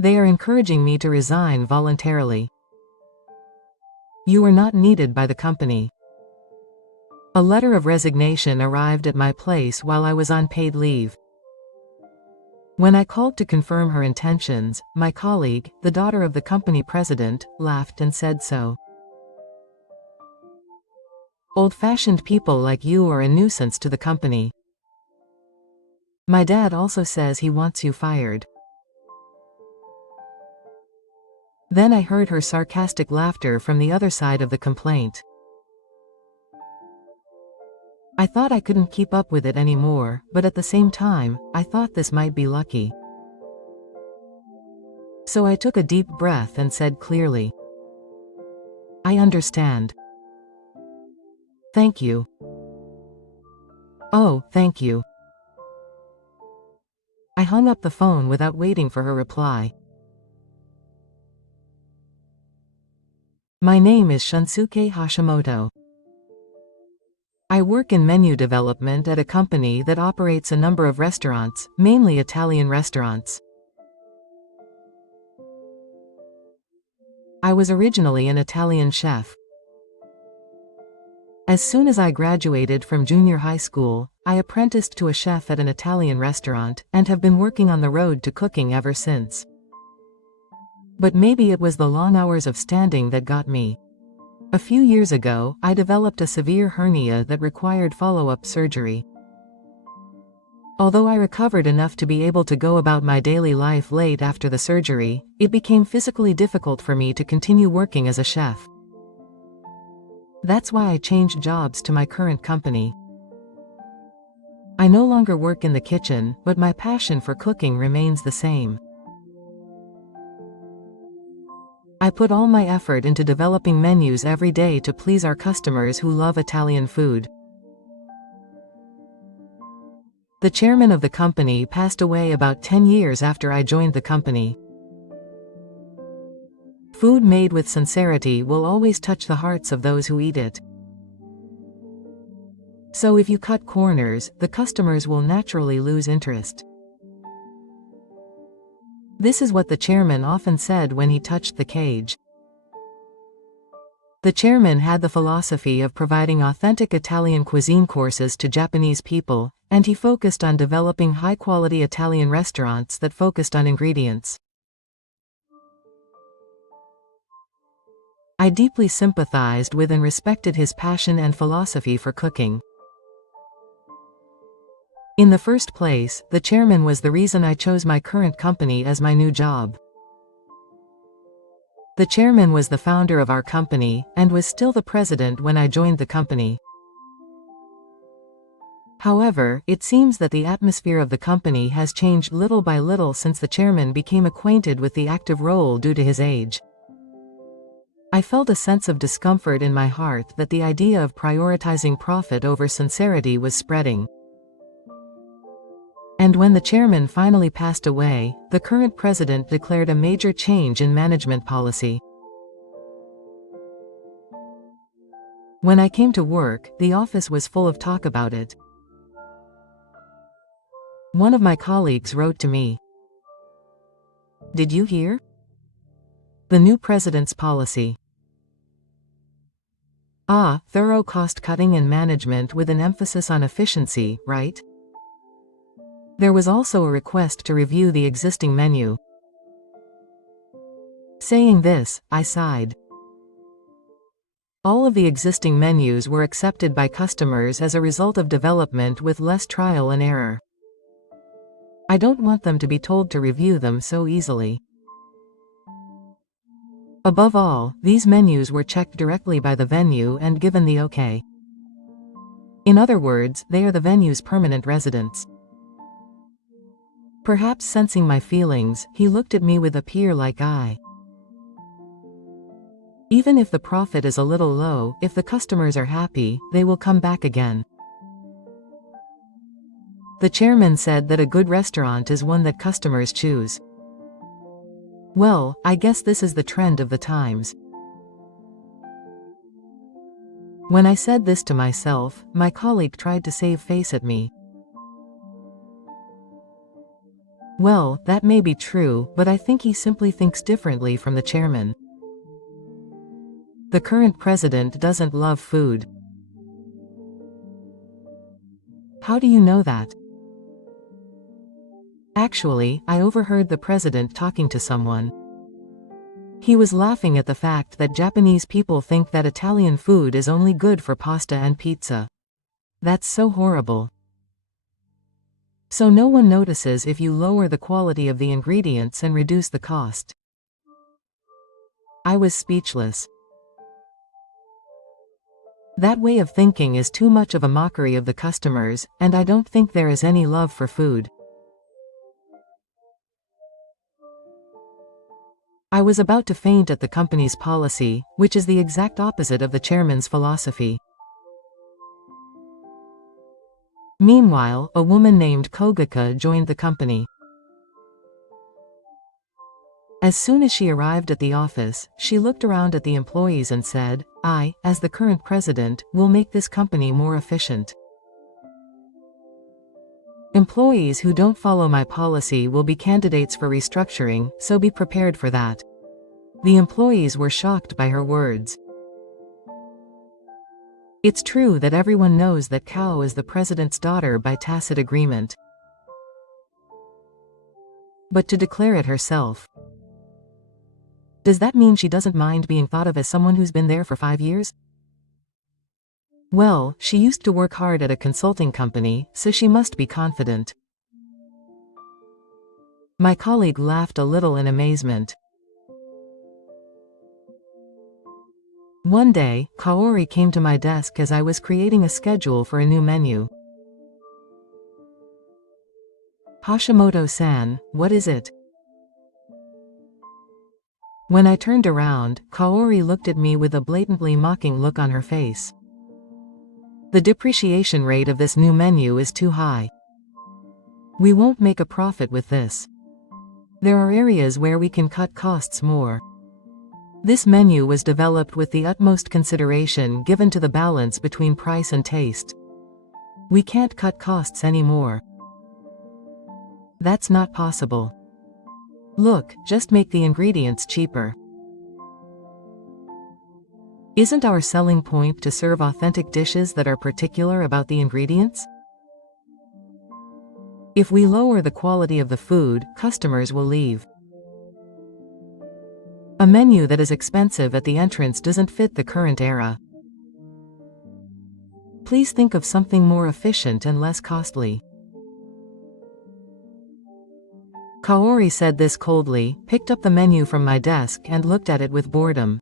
They are encouraging me to resign voluntarily. You are not needed by the company. A letter of resignation arrived at my place while I was on paid leave. When I called to confirm her intentions, my colleague, the daughter of the company president, laughed and said so. Old-fashioned people like you are a nuisance to the company. My dad also says he wants you fired. Then I heard her sarcastic laughter from the other side of the complaint. I thought I couldn't keep up with it anymore, but at the same time, I thought this might be lucky. So I took a deep breath and said clearly, I understand. Thank you. Oh, thank you. I hung up the phone without waiting for her reply. My name is Shunsuke Hashimoto. I work in menu development at a company that operates a number of restaurants, mainly Italian restaurants. I was originally an Italian chef. As soon as I graduated from junior high school, I apprenticed to a chef at an Italian restaurant, and have been working on the road to cooking ever since. But maybe it was the long hours of standing that got me. A few years ago, I developed a severe hernia that required follow-up surgery. Although I recovered enough to be able to go about my daily life late after the surgery, it became physically difficult for me to continue working as a chef. That's why I changed jobs to my current company. I no longer work in the kitchen, but my passion for cooking remains the same. I put all my effort into developing menus every day to please our customers who love Italian food. The chairman of the company passed away about 10 years after I joined the company. Food made with sincerity will always touch the hearts of those who eat it. So if you cut corners, the customers will naturally lose interest. This is what the chairman often said when he touched the cage. The chairman had the philosophy of providing authentic Italian cuisine courses to Japanese people, and he focused on developing high-quality Italian restaurants that focused on ingredients. I deeply sympathized with and respected his passion and philosophy for cooking. In the first place, the chairman was the reason I chose my current company as my new job. The chairman was the founder of our company, and was still the president when I joined the company. However, it seems that the atmosphere of the company has changed little by little since the chairman became acquainted with the active role due to his age. I felt a sense of discomfort in my heart that the idea of prioritizing profit over sincerity was spreading. And when the chairman finally passed away, the current president declared a major change in management policy. When I came to work, the office was full of talk about it. One of my colleagues wrote to me, "Did you hear? The new president's policy. Thorough cost-cutting and management with an emphasis on efficiency, right?" There was also a request to review the existing menu. Saying this, I sighed. All of the existing menus were accepted by customers as a result of development with less trial and error. I don't want them to be told to review them so easily. Above all, these menus were checked directly by the venue and given the okay. In other words, they are the venue's permanent residents. Perhaps sensing my feelings, he looked at me with a peer-like eye. Even if the profit is a little low, if the customers are happy, they will come back again. The chairman said that a good restaurant is one that customers choose. Well, I guess this is the trend of the times. When I said this to myself, my colleague tried to save face at me. Well, that may be true, but I think he simply thinks differently from the chairman. The current president doesn't love food. How do you know that? Actually, I overheard the president talking to someone. He was laughing at the fact that Japanese people think that Italian food is only good for pasta and pizza. That's so horrible. So no one notices if you lower the quality of the ingredients and reduce the cost. I was speechless. That way of thinking is too much of a mockery of the customers, and I don't think there is any love for food. I was about to faint at the company's policy, which is the exact opposite of the chairman's philosophy. Meanwhile, a woman named Kogaka joined the company. As soon as she arrived at the office, she looked around at the employees and said, "I, as the current president, will make this company more efficient. Employees who don't follow my policy will be candidates for restructuring, so be prepared for that." The employees were shocked by her words. It's true that everyone knows that Kao is the president's daughter by tacit agreement. But to declare it herself. Does that mean she doesn't mind being thought of as someone who's been there for 5 years? Well, she used to work hard at a consulting company, so she must be confident. My colleague laughed a little in amazement. One day, Kaori came to my desk as I was creating a schedule for a new menu. "Hashimoto-san, what is it?" When I turned around, Kaori looked at me with a blatantly mocking look on her face. "The depreciation rate of this new menu is too high. We won't make a profit with this. There are areas where we can cut costs more. This menu was developed with the utmost consideration given to the balance between price and taste. We can't cut costs anymore. That's not possible. Look, just make the ingredients cheaper. Isn't our selling point to serve authentic dishes that are particular about the ingredients? If we lower the quality of the food, customers will leave. A menu that is expensive at the entrance doesn't fit the current era. Please think of something more efficient and less costly." Kaori said this coldly, picked up the menu from my desk and looked at it with boredom.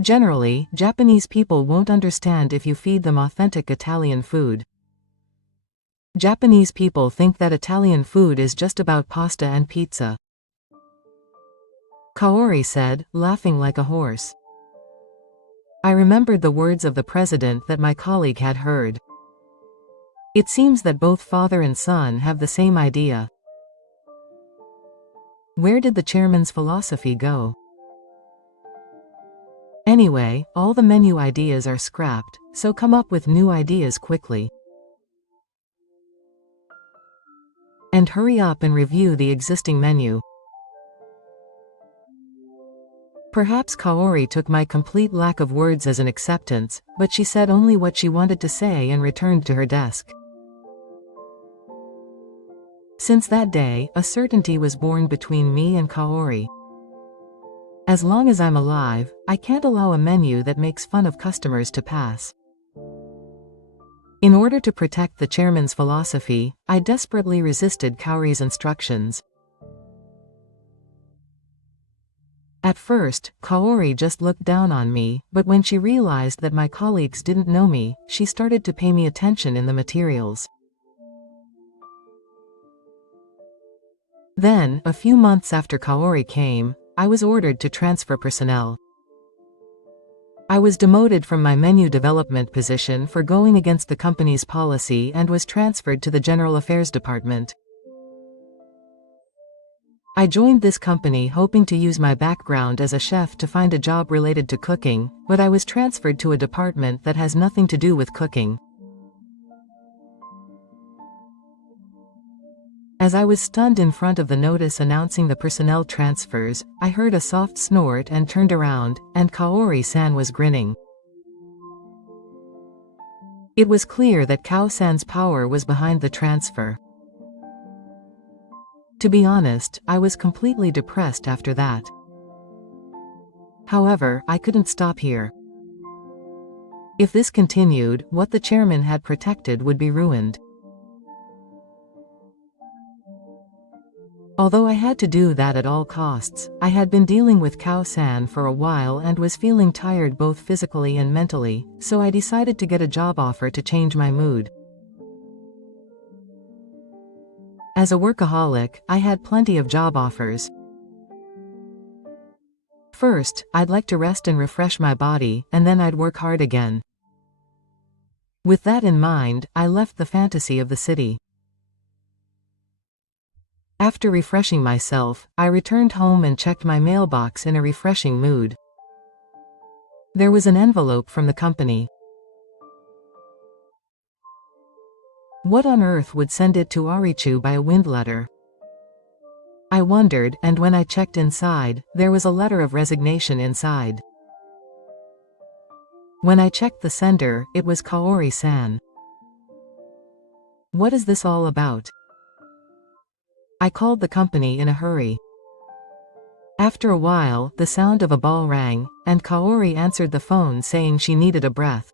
Generally, Japanese people won't understand if you feed them authentic Italian food. Japanese people think that Italian food is just about pasta and pizza. Kaori said, laughing like a horse. I remembered the words of the president that my colleague had heard. It seems that both father and son have the same idea. Where did the chairman's philosophy go? Anyway, all the menu ideas are scrapped, so come up with new ideas quickly. And hurry up and review the existing menu. Perhaps Kaori took my complete lack of words as an acceptance, but she said only what she wanted to say and returned to her desk. Since that day, a certainty was born between me and Kaori. As long as I'm alive, I can't allow a menu that makes fun of customers to pass. In order to protect the chairman's philosophy, I desperately resisted Kaori's instructions. At first, Kaori just looked down on me, but when she realized that my colleagues didn't know me, she started to pay me attention in the materials. Then, a few months after Kaori came, I was ordered to transfer personnel. I was demoted from my menu development position for going against the company's policy and was transferred to the General Affairs Department. I joined this company hoping to use my background as a chef to find a job related to cooking, but I was transferred to a department that has nothing to do with cooking. As I was stunned in front of the notice announcing the personnel transfers, I heard a soft snort and turned around, and Kaori-san was grinning. It was clear that Kao-san's power was behind the transfer. To be honest, I was completely depressed after that. However, I couldn't stop here. If this continued, what the chairman had protected would be ruined. Although I had to do that at all costs, I had been dealing with Kao-san for a while and was feeling tired both physically and mentally, so I decided to get a job offer to change my mood. As a workaholic, I had plenty of job offers. First, I'd like to rest and refresh my body, and then I'd work hard again. With that in mind, I left the fantasy of the city. After refreshing myself, I returned home and checked my mailbox in a refreshing mood. There was an envelope from the company. What on earth would send it to Arichu by a wind letter? I wondered, and when I checked inside, there was a letter of resignation inside. When I checked the sender, it was Kaori-san. What is this all about? I called the company in a hurry. After a while, the sound of a ball rang, and Kaori answered the phone saying she needed a breath.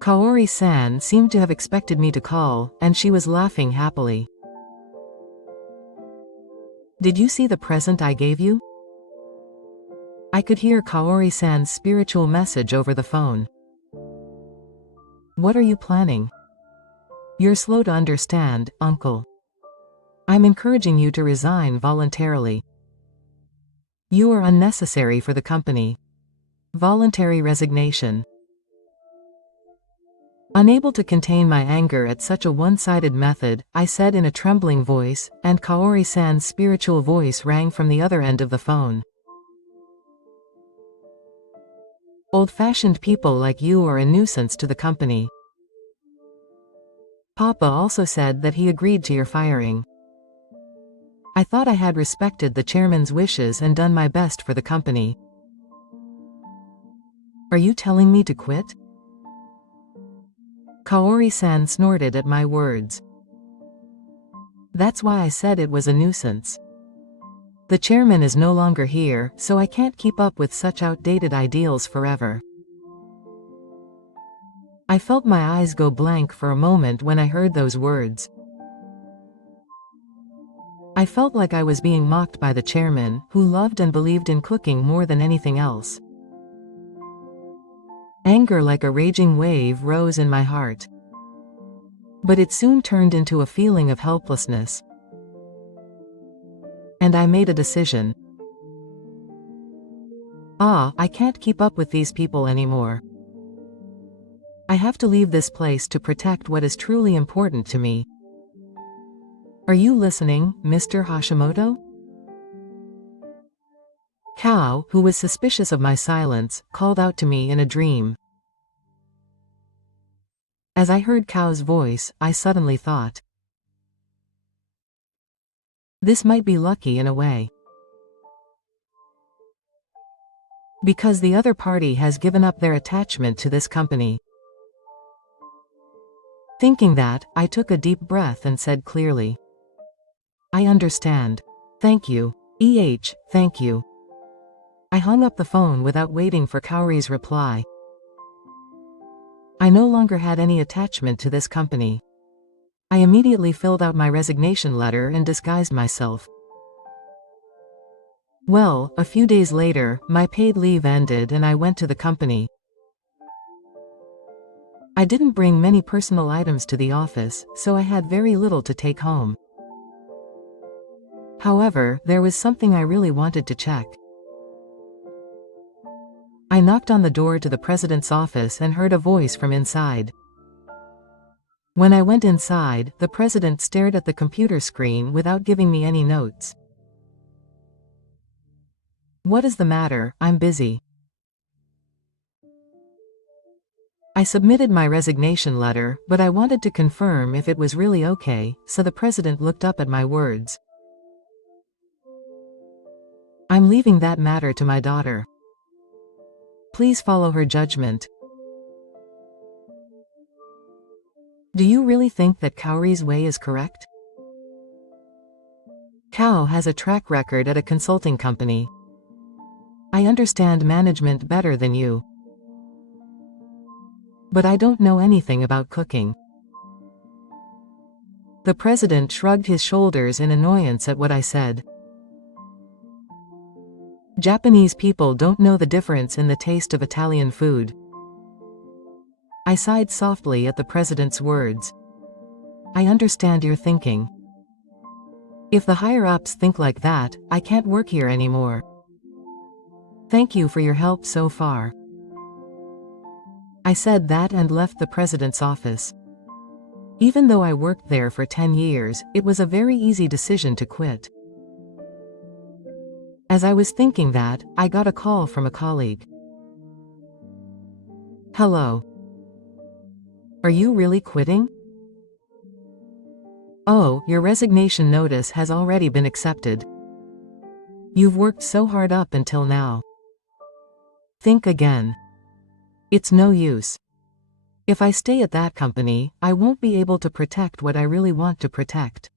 Kaori-san seemed to have expected me to call, and she was laughing happily. Did you see the present I gave you? I could hear Kaori-san's spiritual message over the phone. What are you planning? You're slow to understand, uncle. I'm encouraging you to resign voluntarily. You are unnecessary for the company. Voluntary resignation. Unable to contain my anger at such a one-sided method, I said in a trembling voice, and Kaori-san's spiritual voice rang from the other end of the phone. Old-fashioned people like you are a nuisance to the company. Papa also said that he agreed to your firing. I thought I had respected the chairman's wishes and done my best for the company. Are you telling me to quit? Kaori-san snorted at my words. That's why I said it was a nuisance. The chairman is no longer here, so I can't keep up with such outdated ideals forever. I felt my eyes go blank for a moment when I heard those words. I felt like I was being mocked by the chairman, who loved and believed in cooking more than anything else. Anger like a raging wave rose in my heart. But it soon turned into a feeling of helplessness. And I made a decision. I can't keep up with these people anymore. I have to leave this place to protect what is truly important to me. Are you listening, Mr. Hashimoto? Kao, who was suspicious of my silence, called out to me in a dream. As I heard Kao's voice, I suddenly thought, this might be lucky in a way. Because the other party has given up their attachment to this company. Thinking that, I took a deep breath and said clearly, I understand. Thank you. Thank you. I hung up the phone without waiting for Kaori's reply. I no longer had any attachment to this company. I immediately filled out my resignation letter and disguised myself. Well, a few days later, my paid leave ended and I went to the company. I didn't bring many personal items to the office, so I had very little to take home. However, there was something I really wanted to check. I knocked on the door to the president's office and heard a voice from inside. When I went inside, the president stared at the computer screen without giving me any notes. What is the matter? I'm busy. I submitted my resignation letter, but I wanted to confirm if it was really okay, so the president looked up at my words. I'm leaving that matter to my daughter. Please follow her judgment. Do you really think that Kaori's way is correct? Kao has a track record at a consulting company. I understand management better than you. But I don't know anything about cooking. The president shrugged his shoulders in annoyance at what I said. Japanese people don't know the difference in the taste of Italian food. I sighed softly at the president's words. I understand your thinking. If the higher-ups think like that, I can't work here anymore. Thank you for your help so far. I said that and left the president's office. Even though I worked there for 10 years, it was a very easy decision to quit. As I was thinking that, I got a call from a colleague. Hello. Are you really quitting? Oh, your resignation notice has already been accepted. You've worked so hard up until now. Think again. It's no use. If I stay at that company, I won't be able to protect what I really want to protect.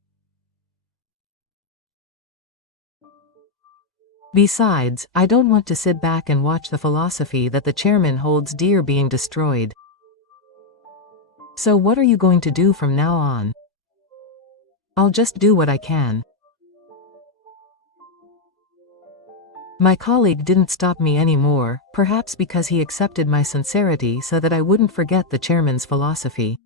Besides, I don't want to sit back and watch the philosophy that the chairman holds dear being destroyed. So what are you going to do from now on? I'll just do what I can. My colleague didn't stop me anymore, perhaps because he accepted my sincerity so that I wouldn't forget the chairman's philosophy.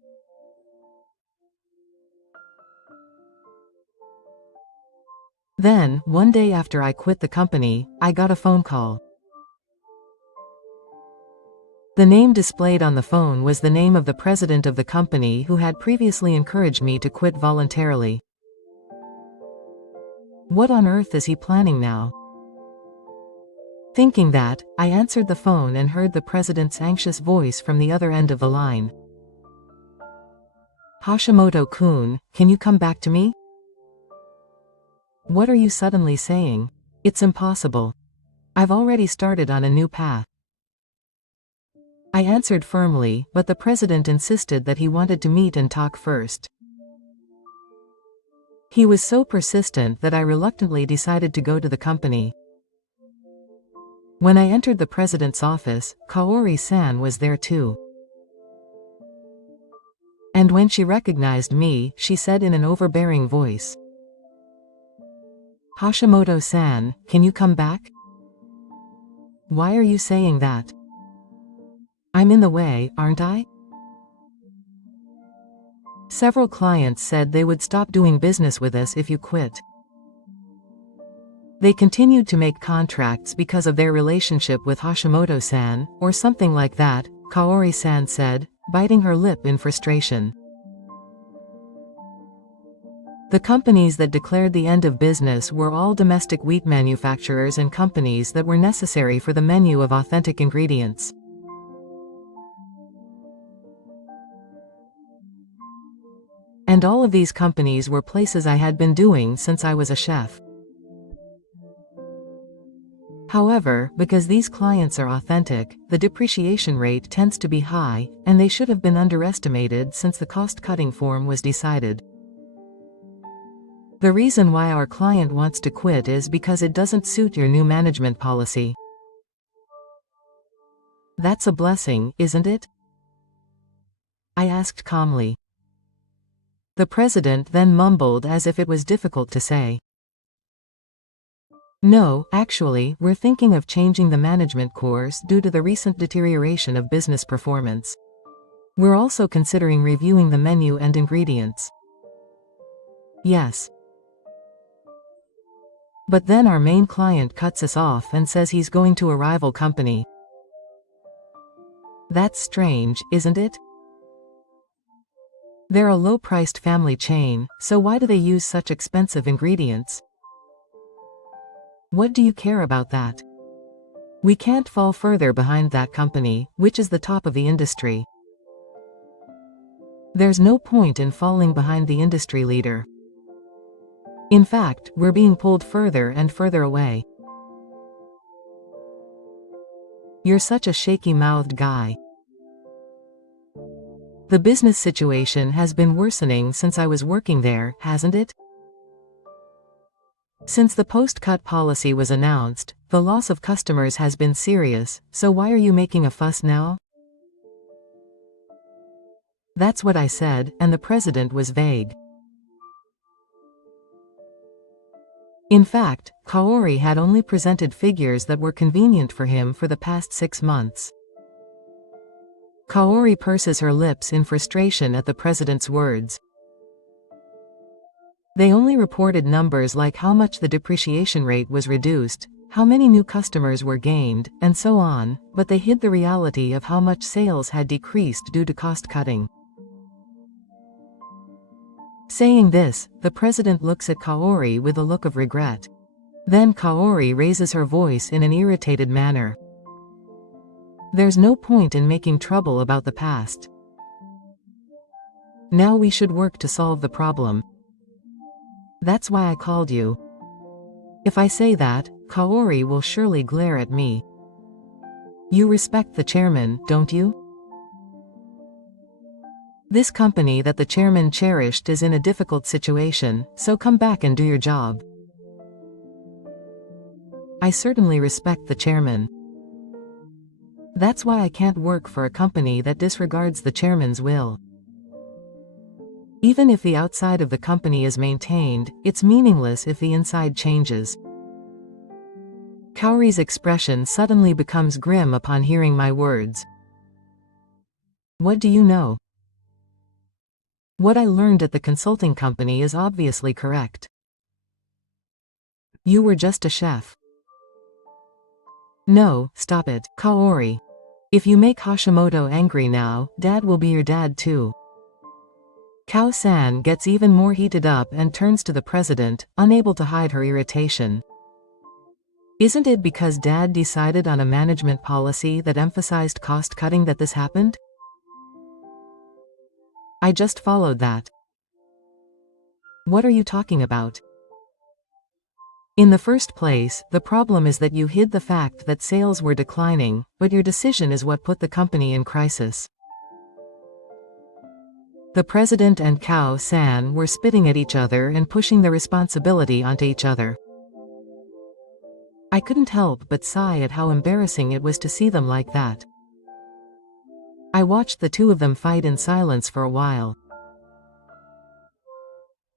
Then, one day after I quit the company, I got a phone call. The name displayed on the phone was the name of the president of the company who had previously encouraged me to quit voluntarily. What on earth is he planning now? Thinking that, I answered the phone and heard the president's anxious voice from the other end of the line. Hashimoto-kun, can you come back to me? What are you suddenly saying? It's impossible. I've already started on a new path. I answered firmly, but the president insisted that he wanted to meet and talk first. He was so persistent that I reluctantly decided to go to the company. When I entered the president's office, Kaori-san was there too. And when she recognized me, she said in an overbearing voice, Hashimoto-san, can you come back? Why are you saying that? I'm in the way, aren't I? Several clients said they would stop doing business with us if you quit. They continued to make contracts because of their relationship with Hashimoto-san, or something like that, Kaori-san said, biting her lip in frustration. The companies that declared the end of business were all domestic wheat manufacturers and companies that were necessary for the menu of authentic ingredients. And all of these companies were places I had been doing since I was a chef. However, because these clients are authentic, the depreciation rate tends to be high, and they should have been underestimated since the cost-cutting form was decided. The reason why our client wants to quit is because it doesn't suit your new management policy. That's a blessing, isn't it? I asked calmly. The president then mumbled as if it was difficult to say. No, actually, we're thinking of changing the management course due to the recent deterioration of business performance. We're also considering reviewing the menu and ingredients. Yes. But then our main client cuts us off and says he's going to a rival company. That's strange, isn't it? They're a low-priced family chain, so why do they use such expensive ingredients? What do you care about that? We can't fall further behind that company, which is the top of the industry. There's no point in falling behind the industry leader. In fact, we're being pulled further and further away. You're such a shaky-mouthed guy. The business situation has been worsening since I was working there, hasn't it? Since the post-cut policy was announced, the loss of customers has been serious, so why are you making a fuss now? That's what I said, and the president was vague. In fact, Kaori had only presented figures that were convenient for him for the past 6 months. Kaori purses her lips in frustration at the president's words. They only reported numbers like how much the depreciation rate was reduced, how many new customers were gained, and so on, but they hid the reality of how much sales had decreased due to cost-cutting. Saying this, the president looks at Kaori with a look of regret. Then Kaori raises her voice in an irritated manner. There's no point in making trouble about the past. Now we should work to solve the problem. That's why I called you. If I say that, Kaori will surely glare at me. You respect the chairman, don't you? This company that the chairman cherished is in a difficult situation, so come back and do your job. I certainly respect the chairman. That's why I can't work for a company that disregards the chairman's will. Even if the outside of the company is maintained, it's meaningless if the inside changes. Kaori's expression suddenly becomes grim upon hearing my words. What do you know? What I learned at the consulting company is obviously correct. You were just a chef. No, stop it, Kaori. If you make Hashimoto angry now, Dad will be your dad too. Kao-san gets even more heated up and turns to the president, unable to hide her irritation. Isn't it because Dad decided on a management policy that emphasized cost-cutting that this happened? I just followed that. What are you talking about? In the first place, the problem is that you hid the fact that sales were declining, but your decision is what put the company in crisis. The president and Kao-san were spitting at each other and pushing the responsibility onto each other. I couldn't help but sigh at how embarrassing it was to see them like that. I watched the two of them fight in silence for a while.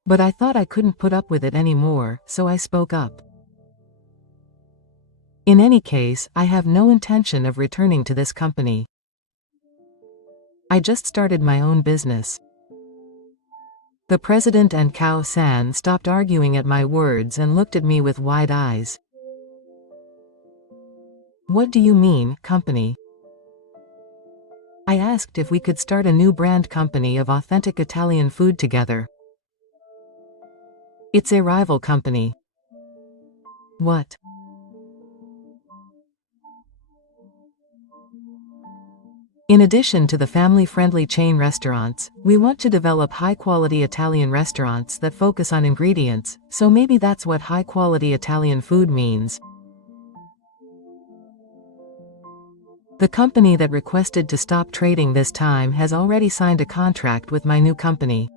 But I thought I couldn't put up with it anymore, so I spoke up. In any case, I have no intention of returning to this company. I just started my own business. The president and Kao-san stopped arguing at my words and looked at me with wide eyes. What do you mean, company? I asked if we could start a new brand company of authentic Italian food together. It's a rival company. What? In addition to the family-friendly chain restaurants, we want to develop high-quality Italian restaurants that focus on ingredients, so maybe that's what high-quality Italian food means. The company that requested to stop trading this time has already signed a contract with my new company.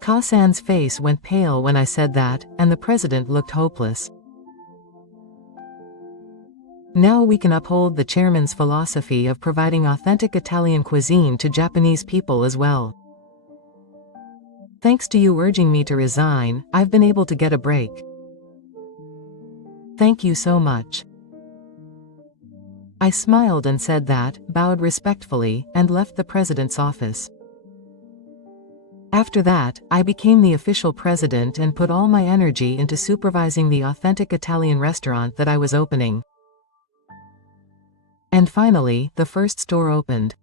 Ka-san's face went pale when I said that, and the president looked hopeless. Now we can uphold the chairman's philosophy of providing authentic Italian cuisine to Japanese people as well. Thanks to you urging me to resign, I've been able to get a break. Thank you so much. I smiled and said that, bowed respectfully, and left the president's office. After that, I became the official president and put all my energy into supervising the authentic Italian restaurant that I was opening. And finally, the first store opened.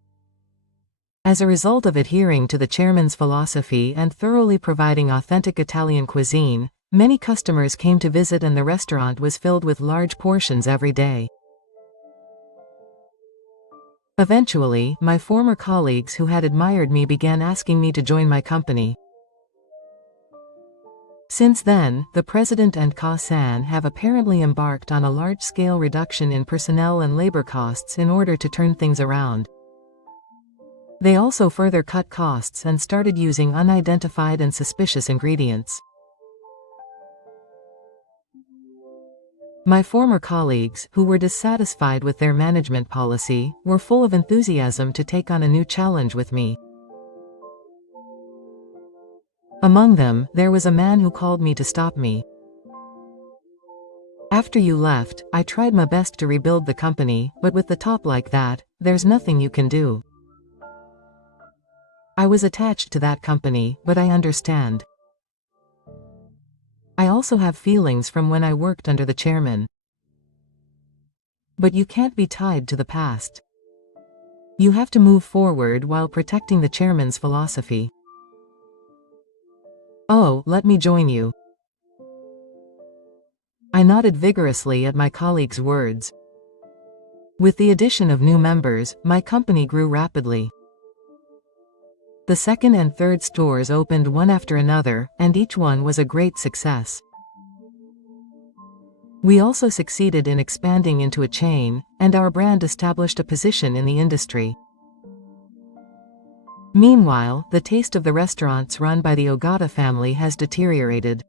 As a result of adhering to the chairman's philosophy and thoroughly providing authentic Italian cuisine, many customers came to visit and the restaurant was filled with large portions every day. Eventually, my former colleagues who had admired me began asking me to join my company. Since then, the president and Ka-san have apparently embarked on a large-scale reduction in personnel and labor costs in order to turn things around. They also further cut costs and started using unidentified and suspicious ingredients. My former colleagues, who were dissatisfied with their management policy, were full of enthusiasm to take on a new challenge with me. Among them, there was a man who called me to stop me. After you left, I tried my best to rebuild the company, but with the top like that, there's nothing you can do. I was attached to that company, but I understand. I also have feelings from when I worked under the chairman. But you can't be tied to the past. You have to move forward while protecting the chairman's philosophy. Oh, let me join you. I nodded vigorously at my colleague's words. With the addition of new members, my company grew rapidly. The second and third stores opened one after another, and each one was a great success. We also succeeded in expanding into a chain, and our brand established a position in the industry. Meanwhile, the taste of the restaurants run by the Ogata family has deteriorated.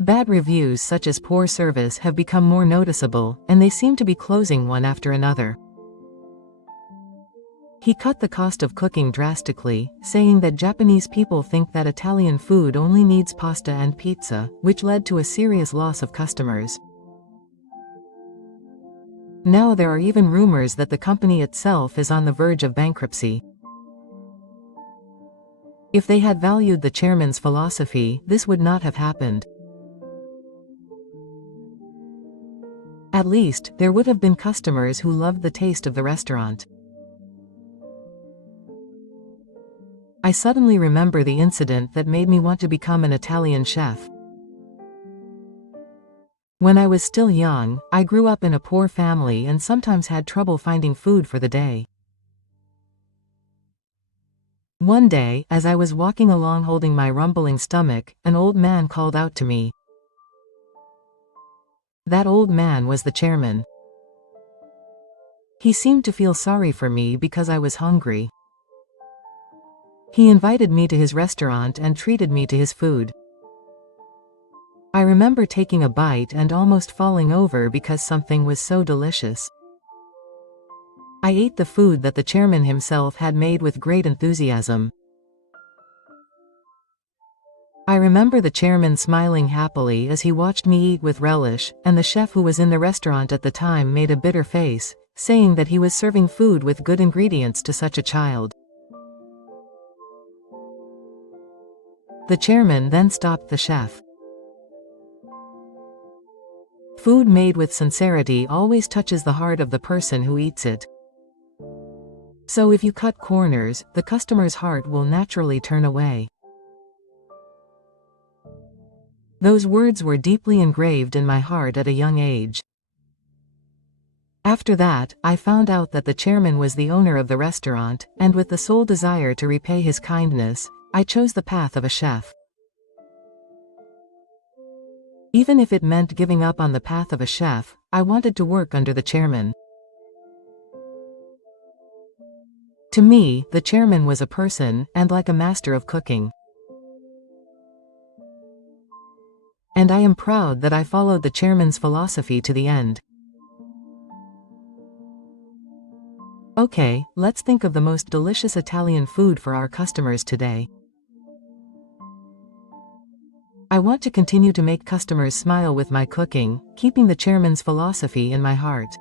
Bad reviews such as poor service have become more noticeable, and they seem to be closing one after another. He cut the cost of cooking drastically, saying that Japanese people think that Italian food only needs pasta and pizza, which led to a serious loss of customers. Now there are even rumors that the company itself is on the verge of bankruptcy. If they had valued the chairman's philosophy, this would not have happened. At least, there would have been customers who loved the taste of the restaurant. I suddenly remember the incident that made me want to become an Italian chef. When I was still young, I grew up in a poor family and sometimes had trouble finding food for the day. One day, as I was walking along holding my rumbling stomach, an old man called out to me. That old man was the chairman. He seemed to feel sorry for me because I was hungry. He invited me to his restaurant and treated me to his food. I remember taking a bite and almost falling over because something was so delicious. I ate the food that the chairman himself had made with great enthusiasm. I remember the chairman smiling happily as he watched me eat with relish, and the chef who was in the restaurant at the time made a bitter face, saying that he was serving food with good ingredients to such a child. The chairman then stopped the chef. Food made with sincerity always touches the heart of the person who eats it. So if you cut corners, the customer's heart will naturally turn away. Those words were deeply engraved in my heart at a young age. After that, I found out that the chairman was the owner of the restaurant, and with the sole desire to repay his kindness, I chose the path of a chef. Even if it meant giving up on the path of a chef, I wanted to work under the chairman. To me, the chairman was a person, and like a master of cooking. And I am proud that I followed the chairman's philosophy to the end. Okay, let's think of the most delicious Italian food for our customers today. I want to continue to make customers smile with my cooking, keeping the chairman's philosophy in my heart.